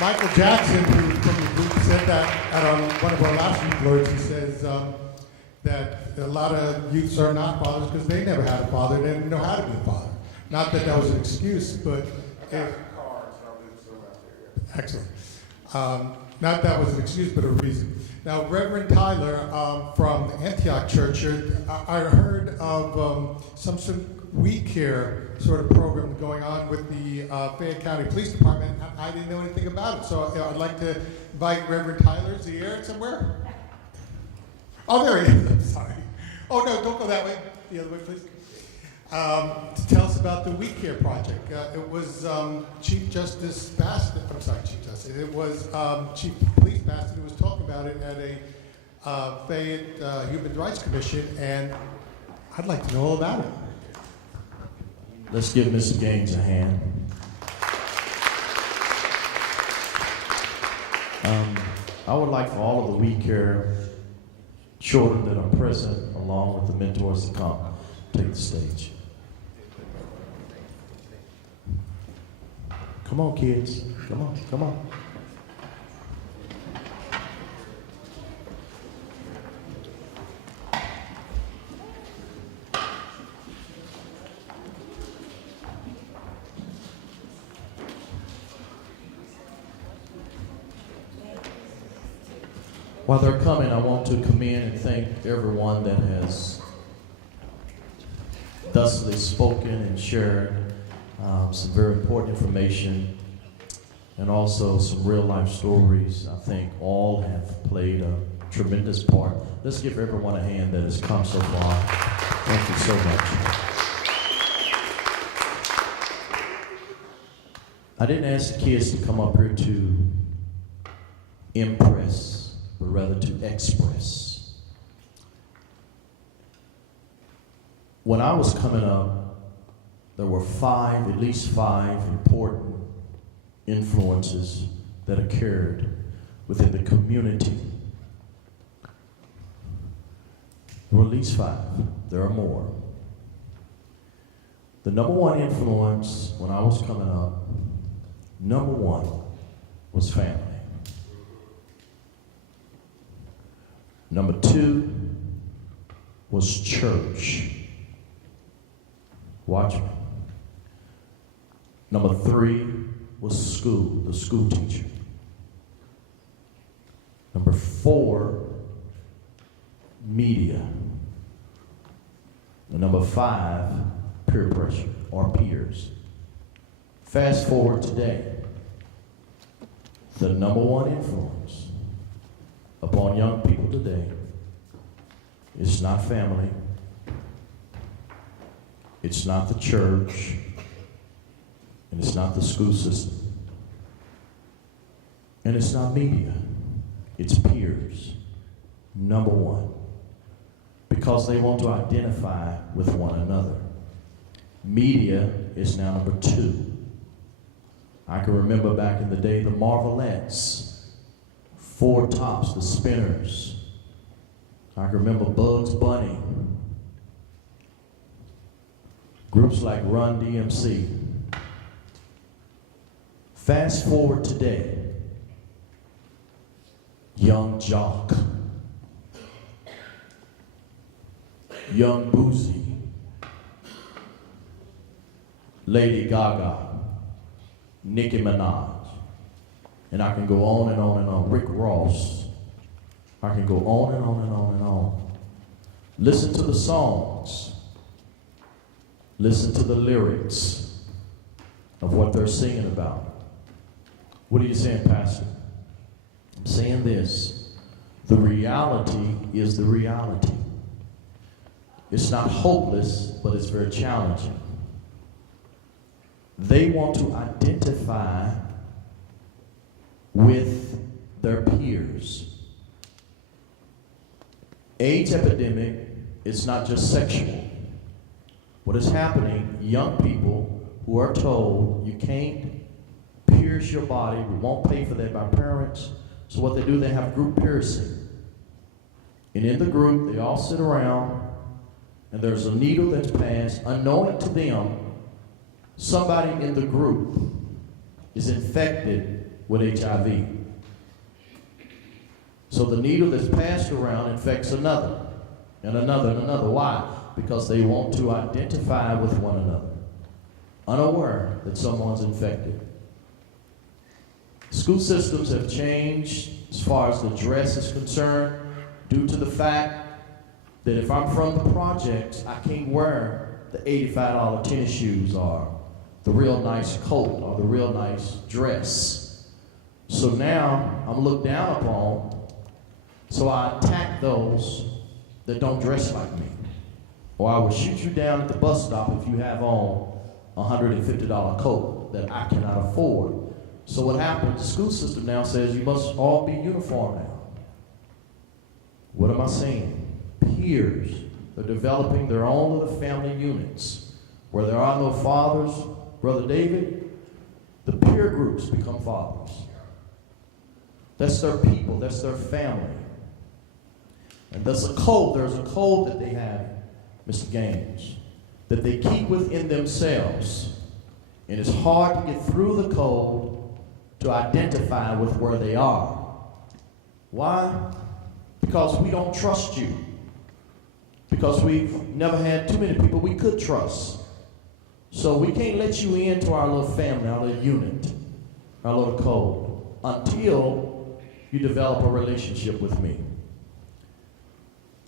Michael Jackson, who from the group, said that at one of our last YouthAlerts. He says that a lot of youths are not fathers because they never had a father. They didn't know how to be a father. Not that that was an excuse, but excellent. Not that was an excuse, but a reason. Now, Reverend Tyler from the Antioch Church, I heard of some sort of We Care sort of program going on with the Fayette County Police Department. I didn't know anything about it, so I'd like to invite Reverend Tyler. Is he here somewhere? Oh, there he is. I'm sorry. Oh, no, don't go that way. The other way, please. To tell us about the We Care project. It was Chief Justice Bassett, I'm sorry, Chief Justice, it was Chief Police Bassett who was talking about it at a Fayette Human Rights Commission, and I'd like to know all about it. Let's give Mr. Gaines a hand. I would like for all of the We Care children that are present, along with the mentors, to come take the stage. Come on, kids. Come on, come on. While they're coming, I want to come in and thank everyone that has thusly spoken and shared some very important information and also some real life stories. I think all have played a tremendous part. Let's give everyone a hand that has come so far. Thank you so much. I didn't ask the kids to come up here to impress, but rather to express. When I was coming up, there were at least five important influences that occurred within the community. There were at least five. There are more. The number one influence when I was coming up, number one, was family. Number two was church. Watch me. Number three was school, the school teacher. Number four, media. And number five, peer pressure or peers. Fast forward today, the number one influence upon young people today is not family, it's not the church, and it's not the school system, and it's not media, it's peers. Number one, because they want to identify with one another. Media is now number two. I can remember back in the day the Marvelettes, Four Tops, the Spinners. I can remember Bugs Bunny. Groups like Run DMC. Fast forward today, Young Jock, Young Boozy, Lady Gaga, Nicki Minaj, and I can go on and on and on. Rick Ross. I can go on and on and on and on. Listen to the songs. Listen to the lyrics of what they're singing about. What are you saying, Pastor? I'm saying this. The reality is the reality. It's not hopeless, but it's very challenging. They want to identify with their peers. AIDS epidemic is not just sexual. What is happening, young people who are told you can't pierce your body, we won't pay for that by parents, so what they do, they have group piercing. And in the group, they all sit around, and there's a needle that's passed, unknowing to them, somebody in the group is infected with HIV. So the needle that's passed around infects another, and another, and another. Why? Because they want to identify with one another, unaware that someone's infected. School systems have changed as far as the dress is concerned due to the fact that if I'm from the projects, I can't wear the $85 tennis shoes or the real nice coat or the real nice dress. So now I'm looked down upon, so I attack those that don't dress like me. Or I will shoot you down at the bus stop if you have on a $150 coat that I cannot afford. So what happens, the school system now says you must all be uniform now. What am I saying? Peers are developing their own little family units where there are no fathers. Brother David, the peer groups become fathers. That's their people, that's their family. And there's a code that they have, Mr. Gaines, that they keep within themselves. And it's hard to get through the code to identify with where they are. Why? Because we don't trust you. Because we've never had too many people we could trust. So we can't let you into our little family, our little unit, our little code, until you develop a relationship with me.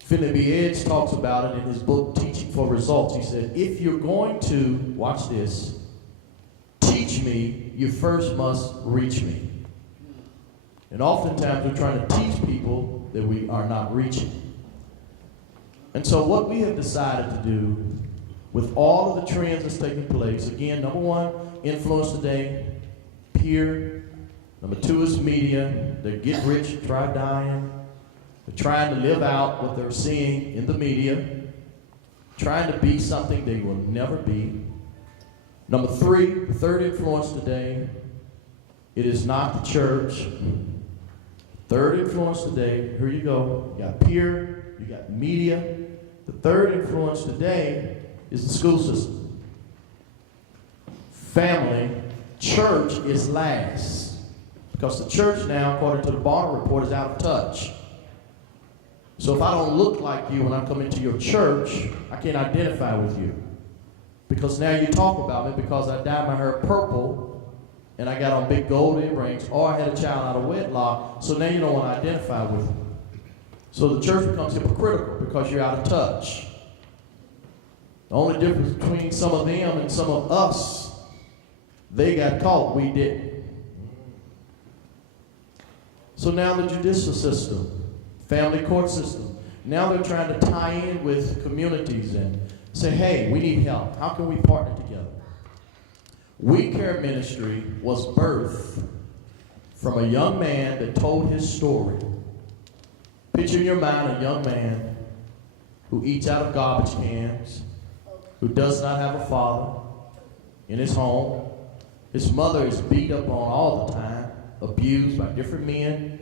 Philip B. Edge talks about it in his book, Teaching for Results. He said, if you're going to, watch this, teach me, you first must reach me. And oftentimes we're trying to teach people that we are not reaching. And so what we have decided to do with all of the trends that's taking place, again, number one, influence today, peer. Number two is media. They get rich, try dying. They're trying to live out what they're seeing in the media, trying to be something they will never be. Number three, the third influence today, it is not the church. Third influence today, here you go. You got peer, you got media. The third influence today is the school system. Family, church is last. Because the church now, according to the Barna report, is out of touch. So if I don't look like you when I come into your church, I can't identify with you. Because now you talk about me because I dyed my hair purple and I got on big gold earrings, or I had a child out of wedlock, so now you don't want to identify with me. So the church becomes hypocritical because you're out of touch. The only difference between some of them and some of us, they got caught, we didn't. So now the judicial system, family court system, now they're trying to tie in with communities and say, hey, we need help. How can we partner together? We Care Ministry was birthed from a young man that told his story. Picture in your mind a young man who eats out of garbage cans, who does not have a father in his home. His mother is beat up on all the time, abused by different men.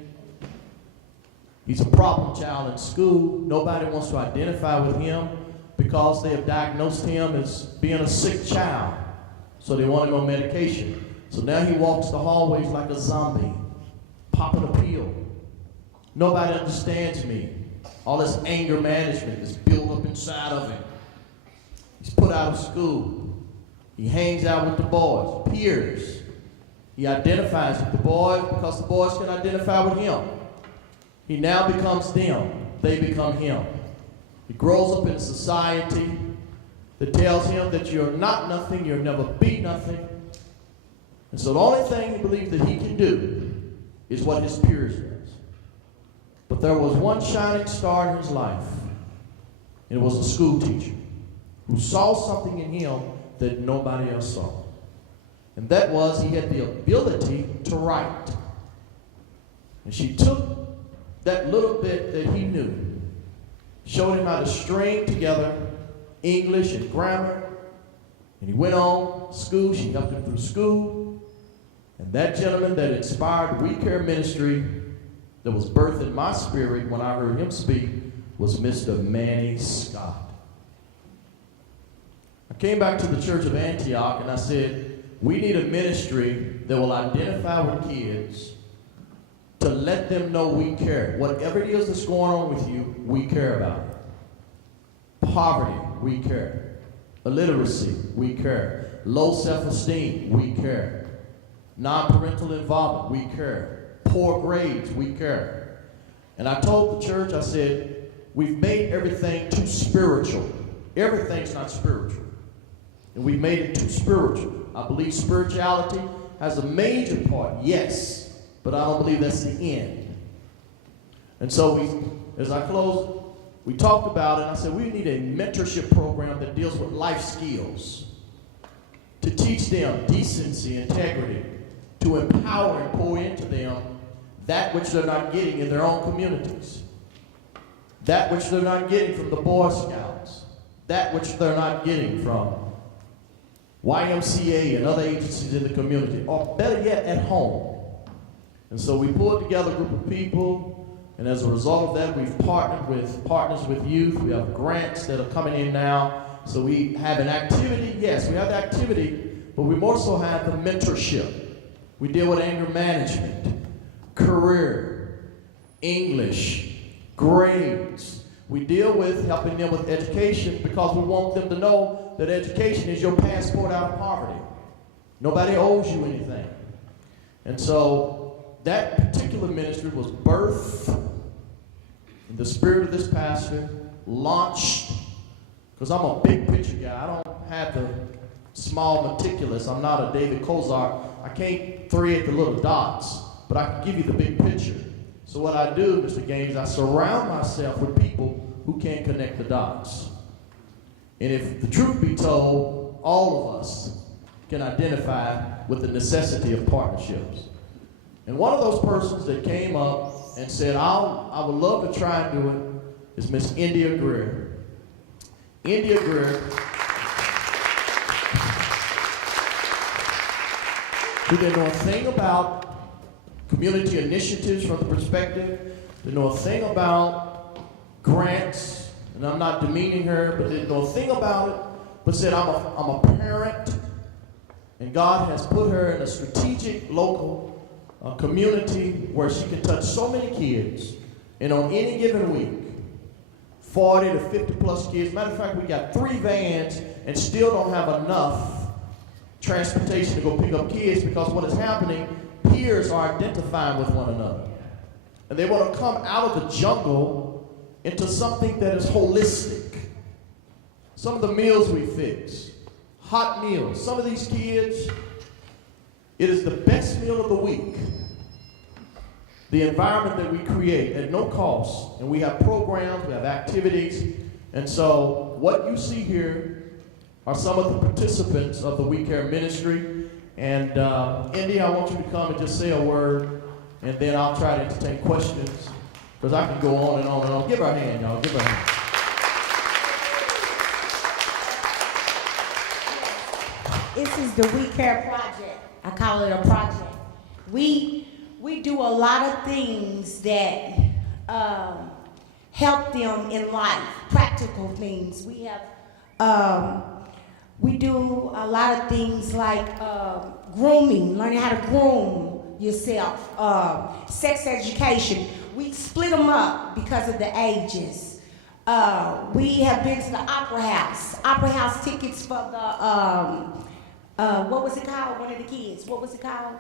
He's a problem child in school. Nobody wants to identify with him because they have diagnosed him as being a sick child. So they want him on medication. So now he walks the hallways like a zombie, popping a pill. Nobody understands me. All this anger management is built up inside of him. He's put out of school. He hangs out with the boys, peers. He identifies with the boys because the boys can identify with him. He now becomes them. They become him. He grows up in a society that tells him that you're not nothing, you'll never be nothing. And so the only thing he believes that he can do is what his peers does. But there was one shining star in his life, and it was a school teacher who saw something in him that nobody else saw. And that was he had the ability to write. And she took that little bit that he knew, showed him how to string together English and grammar, and he went on school. She helped him through school. And that gentleman that inspired We Care Ministry, that was birthed in my spirit when I heard him speak, was Mr. Manny Scott. I came back to the church of Antioch and I said, we need a ministry that will identify with kids to let them know we care. Whatever it is that's going on with you, we care about it. Poverty, we care. Illiteracy, we care. Low self-esteem, we care. Non-parental involvement, we care. Poor grades, we care. And I told the church, I said, we've made everything too spiritual. Everything's not spiritual. And we've made it too spiritual. I believe spirituality has a major part, yes, but I don't believe that's the end. And so as I close, we talked about it, and I said we need a mentorship program that deals with life skills to teach them decency, integrity, to empower and pour into them that which they're not getting in their own communities, that which they're not getting from the Boy Scouts, that which they're not getting from YMCA and other agencies in the community, or better yet, at home. And so we pulled together a group of people, and as a result of that, we've partnered with Partners with Youth. We have grants that are coming in now. So we have an activity, yes, we have the activity, but we more so have the mentorship. We deal with anger management, career, English, grades. We deal with helping them with education because we want them to know that education is your passport out of poverty. Nobody owes you anything. And so that particular ministry was birthed in the spirit of this pastor, launched, because I'm a big picture guy. I don't have the small meticulous. I'm not a David Kozar. I can't thread the little dots, but I can give you the big picture. So what I do, Mr. Gaines, I surround myself with people who can connect the dots. And if the truth be told, all of us can identify with the necessity of partnerships. And one of those persons that came up and said, I would love to try and do it, is Miss India Greer. India Greer, who didn't know a thing about community initiatives from the perspective, didn't know a thing about grants, and I'm not demeaning her, but didn't know a thing about it, but said, I'm a parent, and God has put her in a strategic local community where she can touch so many kids, and on any given week, 40 to 50 plus kids. Matter of fact, we got 3 vans and still don't have enough transportation to go pick up kids because what is happening, peers are identifying with one another. And they want to come out of the jungle into something that is holistic. Some of the meals we fix, hot meals. Some of these kids, it is the best meal of the week. The environment that we create at no cost, and we have programs, we have activities, and so what you see here are some of the participants of the We Care ministry. And Indy, I want you to come and just say a word, and then I'll try to entertain questions, because I can go on and on and on. Give her a hand, y'all. Give her a hand. This is the We Care project. I call it a project. We do a lot of things that help them in life, practical things. We have, we do a lot of things like grooming, learning how to groom yourself, sex education. We split them up because of the ages. We have been to the Opera House tickets for the, what was it called? One of the kids, what was it called?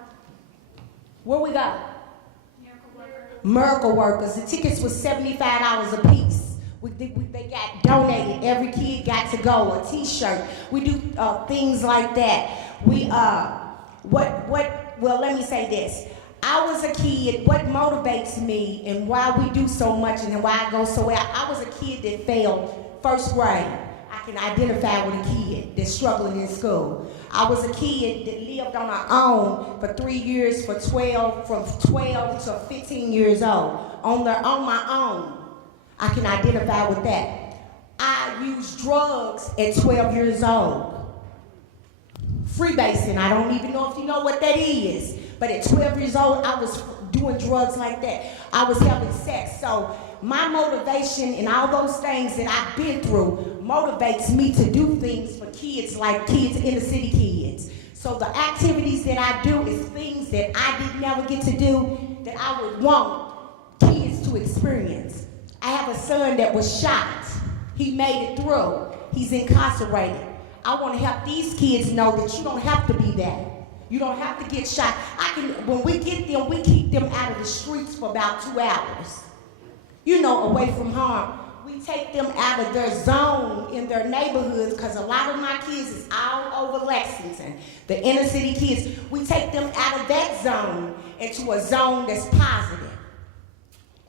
Where we go? Miracle Workers. The tickets was $75 a piece. They got donated. Every kid got to go. A T-shirt. We do things like that. Well, let me say this. I was a kid. What motivates me and why we do so much and why I go so well, I was a kid that failed first grade. I can identify with a kid that's struggling in school. I was a kid that lived on our own for 3 years, from 12 to 15 years old, on my own. I can identify with that. I used drugs at 12 years old. Freebasing, I don't even know if you know what that is, but at 12 years old, I was doing drugs like that. I was having sex, so my motivation and all those things that I've been through motivates me to do things for kids like kids, inner city kids. So the activities that I do is things that I did never get to do that I would want kids to experience. I have a son that was shot. He made it through. He's incarcerated. I want to help these kids know that you don't have to be that. You don't have to get shot. When we get them, we keep them out of the streets for about 2 hours. You know, away from harm. We take them out of their zone in their neighborhoods, because a lot of my kids is all over Lexington, the inner city kids. We take them out of that zone into a zone that's positive.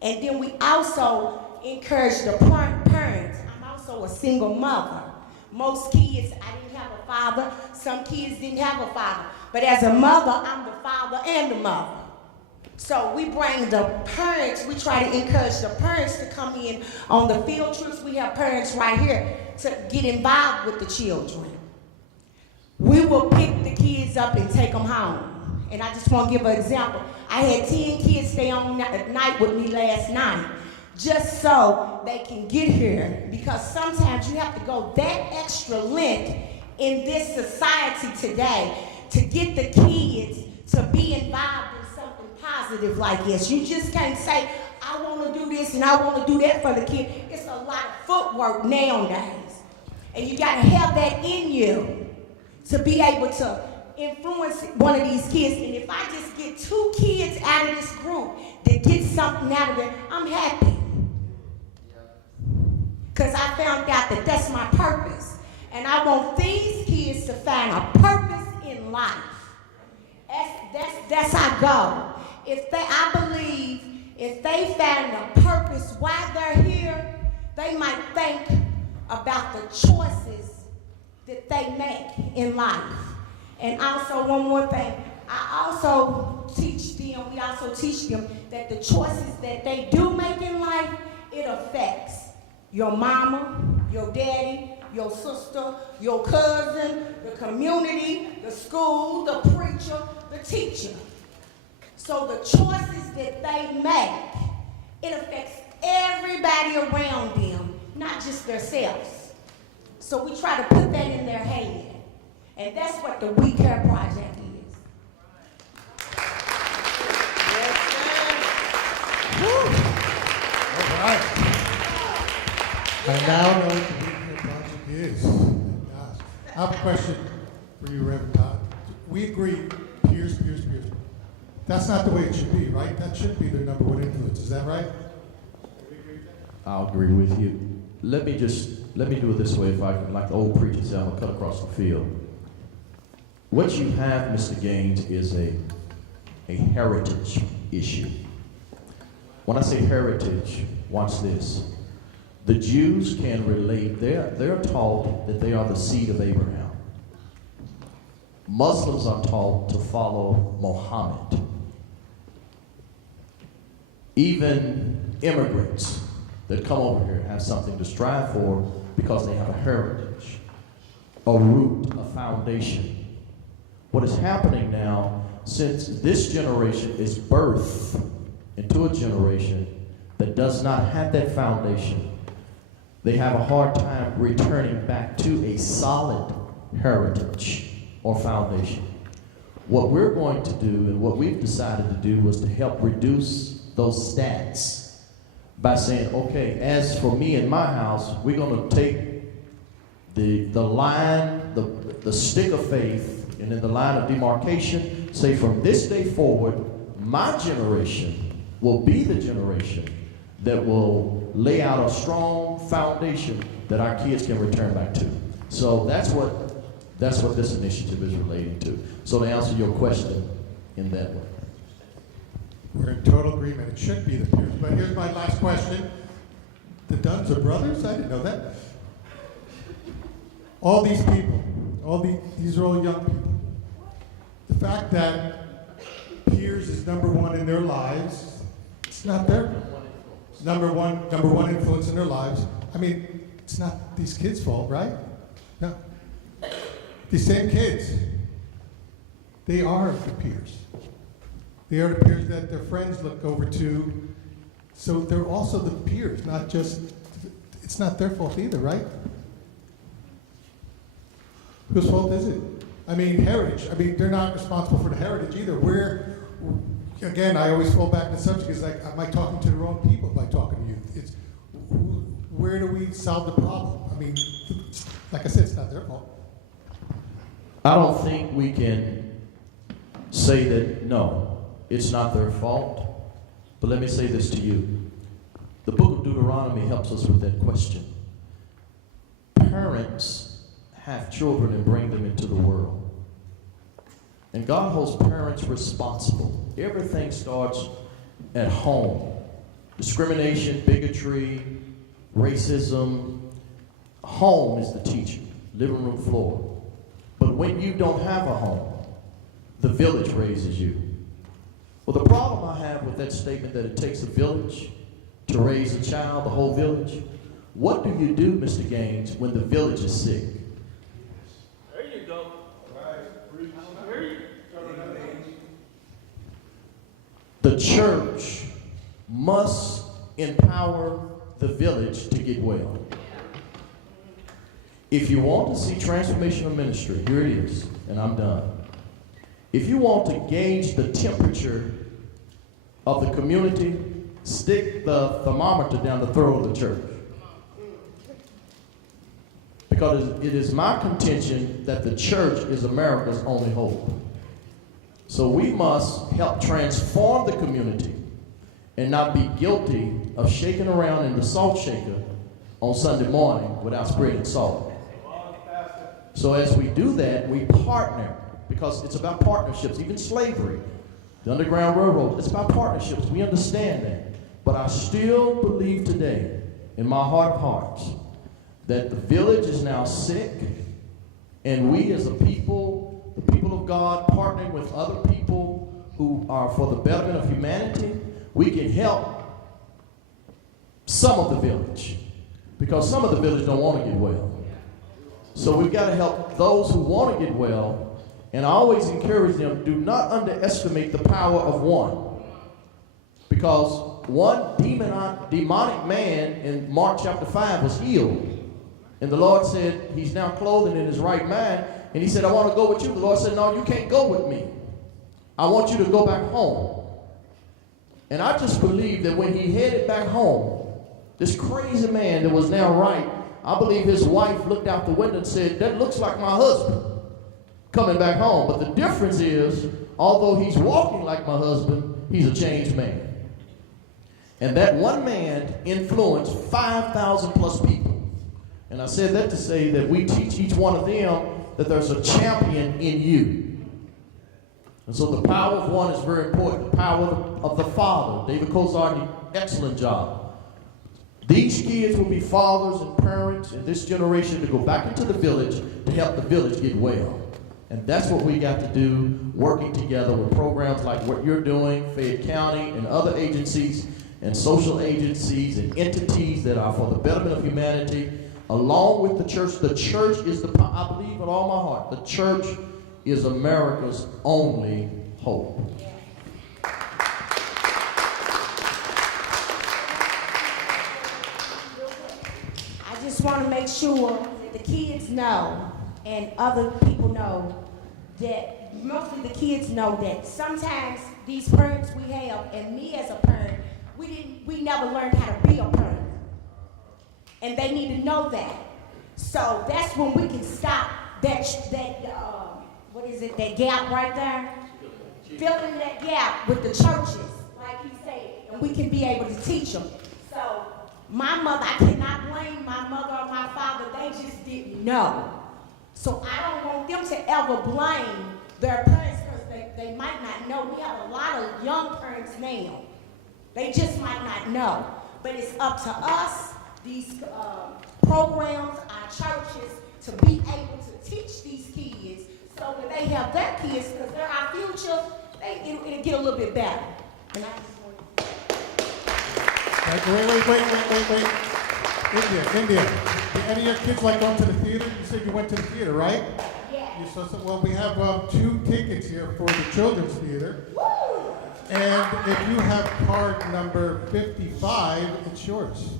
And then we also encourage the parents. I'm also a single mother. Most kids, I didn't have a father. Some kids didn't have a father. But as a mother, I'm the father and the mother. So we bring the parents, we try to encourage the parents to come in on the field trips. We have parents right here to get involved with the children. We will pick the kids up and take them home. And I just want to give an example. I had 10 kids stay on night with me last night, just so they can get here, because sometimes you have to go that extra length in this society today to get the kids to be involved in something positive like this. You just can't say, I want to do this and I want to do that for the kid. It's a lot of footwork nowadays. And you got to have that in you to be able to influence one of these kids. And if I just get 2 kids out of this group that get something out of it, I'm happy. Because I found out that that's my purpose. And I want these kids to find a purpose in life. That's our goal. I believe if they find a purpose why they're here, they might think about the choices that they make in life. And also, one more thing, we also teach them that the choices that they do make in life, it affects your mama, your daddy, your sister, your cousin, the community, the school, the preacher, the teacher. So the choices that they make, it affects everybody around them, not just themselves. So we try to put that in their head. And that's what the We Care Project is. All right. I now know what the We Care Project is. Gosh. I have a question for you, Reverend Todd. We agree, peers. That's not the way it should be, right? That should be their number one influence. Is that right? I'll agree with you. Let me do it this way, if I can, like the old preacher said, I'm gonna cut across the field. What you have, Mr. Gaines, is a heritage issue. When I say heritage, watch this. The Jews can relate, they're taught that they are the seed of Abraham. Muslims are taught to follow Muhammad. Even immigrants that come over here have something to strive for because they have a heritage, a root, a foundation. What is happening now, since this generation is birthed into a generation that does not have that foundation, they have a hard time returning back to a solid heritage or foundation. What we're going to do and what we've decided to do was to help reduce those stats by saying, okay, as for me and my house, we're going to take the line, the stick of faith, and in the line of demarcation, say from this day forward, my generation will be the generation that will lay out a strong foundation that our kids can return back to. So that's what this initiative is relating to. So to answer your question in that way. We're in total agreement. It should be the peers. But here's my last question. The Dunns are brothers? I didn't know that. All these people, these are all young people. The fact that peers is number one in their lives, it's not their number one influence in their lives. I mean, it's not these kids' fault, right? No. These same kids, they are the peers. They are the peers that their friends look over to. So they're also the peers, not just, it's not their fault either, right? Whose fault is it? I mean, heritage. I mean, they're not responsible for the heritage either. Again, I always fall back to the subject. It's like, am I talking to the wrong people by talking to youth? It's where do we solve the problem? I mean, like I said, it's not their fault. I don't think we can say that, no, it's not their fault. But let me say this to you. The book of Deuteronomy helps us with that question. Parents have children and bring them into the world. And God holds parents responsible. Everything starts at home. Discrimination, bigotry, racism. Home is the teacher, living room floor. But when you don't have a home, the village raises you. Well, the problem I have with that statement that it takes a village to raise a child, the whole village, what do you do, Mr. Gaines, when the village is sick? There you go. The church must empower the village to get well. If you want to see transformational ministry, here it is, and I'm done. If you want to gauge the temperature of the community, stick the thermometer down the throat of the church. Because it is my contention that the church is America's only hope. So we must help transform the community and not be guilty of shaking around in the salt shaker on Sunday morning without spreading salt. So as we do that, we partner, because it's about partnerships, even slavery, the Underground Railroad, it's about partnerships. We understand that. But I still believe today, in my heart of hearts, that the village is now sick, and we as a people, the people of God, partnering with other people who are for the betterment of humanity, we can help some of the village, because some of the village don't want to get well. So we've got to help those who want to get well, and I always encourage them, do not underestimate the power of one. Because one demonic man in Mark chapter 5 was healed. And the Lord said, he's now clothed in his right mind. And he said, I want to go with you. The Lord said, no, you can't go with me. I want you to go back home. And I just believe that when he headed back home, this crazy man that was now right, I believe his wife looked out the window and said, that looks like my husband coming back home. But the difference is, although he's walking like my husband, he's a changed man. And that one man influenced 5,000 plus people. And I said that to say that we teach each one of them that there's a champion in you. And so the power of one is very important. The power of the father. David Kozar did an excellent job. These kids will be fathers and parents in this generation to go back into the village to help the village get well. And that's what we got to do, working together with programs like what you're doing, Fayette County and other agencies and social agencies and entities that are for the betterment of humanity, along with the church. The church is I believe with all my heart, the church is America's only hope. I just want to make sure that the kids know and other people know that, mostly the kids know that sometimes these parents we have, and me as a parent, we never learned how to be a parent. And they need to know that. So that's when we can stop that gap right there. Filling that gap with the churches, like you say, and we can be able to teach them. So my mother, I cannot blame my mother or my father, they just didn't know. So I don't want them to ever blame their parents because they might not know. We have a lot of young parents now. They just might not know. But it's up to us, these programs, our churches, to be able to teach these kids so when they have their kids, because they're our future, it'll get a little bit better. And I just want Wait. India. Do any of your kids like going to the theater? You said you went to the theater, right? Yeah. Well, we have 2 tickets here for the children's theater. Woo! And if you have card number 55, it's yours.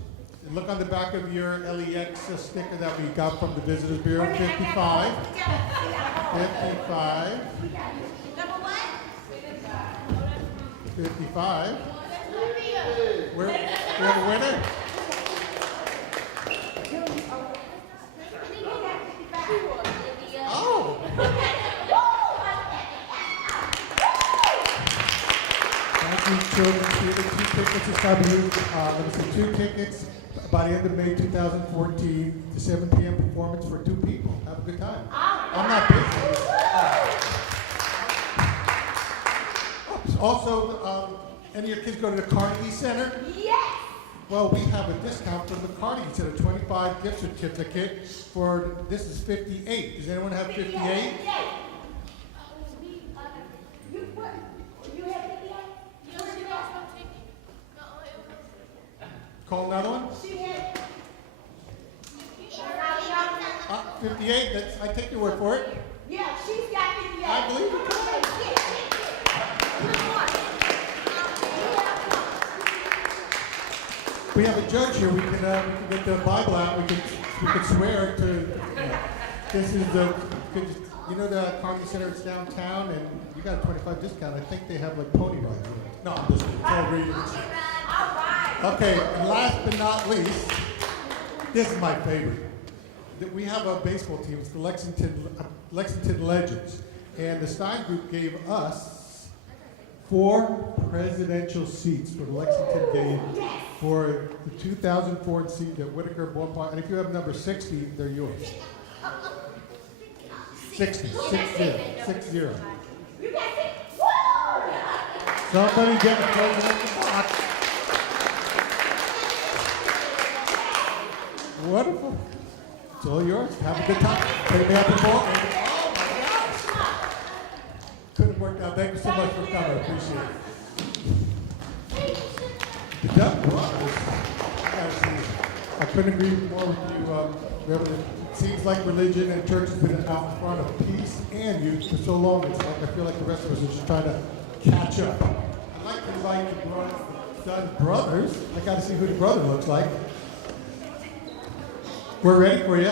And look on the back of your LEX sticker that we got from the Visitors Bureau. 55. 55. Number what? 55. We have a winner? Oh! Thank you, children. Two tickets is coming. Let me see, 2 tickets by the end of May 2014 to 7 p.m. performance for 2 people. Have a good time. I'm not busy. Also, any of your kids go to the Carnegie Center? Yes. Well, we have a discount from the Carnegie Center, 25 gift certificate for, this is 58. Does anyone have 58? You what? You have 58? Call another one? She had. 58, I take your word for it. Yeah, she's got 58. I believe it. We have a judge here. We can get the Bible out. We can swear to. This is the. You know the Carnegie Center. It's downtown, and you got a 25 discount. I think they have like pony rides. No, I'm just reading. Okay, and last but not least, this is my favorite. We have a baseball team. It's the Lexington Legends, and the Stein Group gave us 4 presidential seats for the Lexington game for the 2004 seat at Whitaker Ballpark. And if you have number 60, they're yours. 60. You got 60. Woo! Somebody get a presidential box. Wonderful. It's all yours. Have a good time. Take me out the ball. Oh my gosh. Couldn't have worked out. Thank you so much for coming. I appreciate it. The Duck Brothers. I couldn't agree more with you, Reverend. It seems like religion and church has been out in front of peace and youth for so long. It's like I feel like the rest of us are just trying to catch up. I'd like to invite the Dunn brothers. I got to see who the brother looks like. We're ready for you.